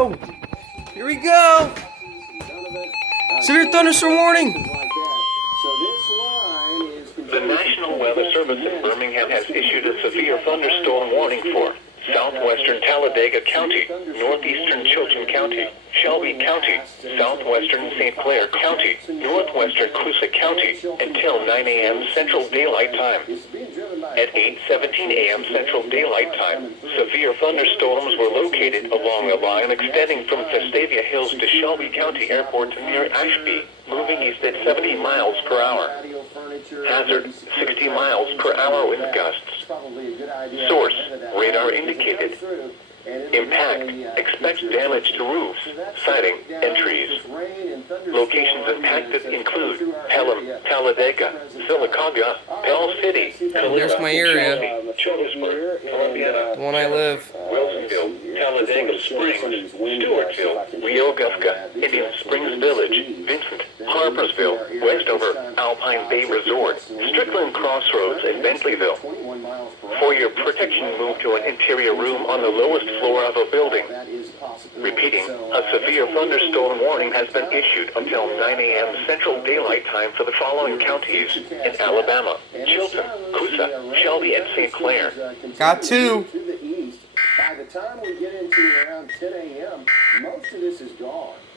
go! Here we go! Severe thunderstorm warning! The National Weather Service in Birmingham has issued a severe thunderstorm warning for southwestern Talladega County, northeastern Chilton County, Shelby County, southwestern St. Clair County, northwestern Coosa County until 9 a.m. Central Daylight Time. At 8:17 a.m. Central Daylight Time, severe thunderstorms were located along a line extending from Vestavia Hills to Shelby County Airport near Ashby, moving east at 70 miles per hour. Hazard, 60 miles per hour wind gusts. Source, radar indicated. Impact, expect damage to roofs, siding, and trees. Locations impacted include Pelham, Talladega, Sylacauga, Pell City, There's my area. Childersburg, Columbiana, The one I live. Wilsonville, Talladega Springs, Stewartville, Weogufka, Indian Springs Village, Vincent, Harpersville, Westover, Alpine Bay Resort, Strickland Crossroads, and Bentleyville. For your protection, move to an interior room on the lowest floor of a building. Repeating, a severe thunderstorm warning has been issued until 9 a.m. Central Daylight Time for the following counties in Alabama: Chilton, Coosa, Shelby, and St. Clair. Got two. By the time we get into around 10 a.m., most of this is gone.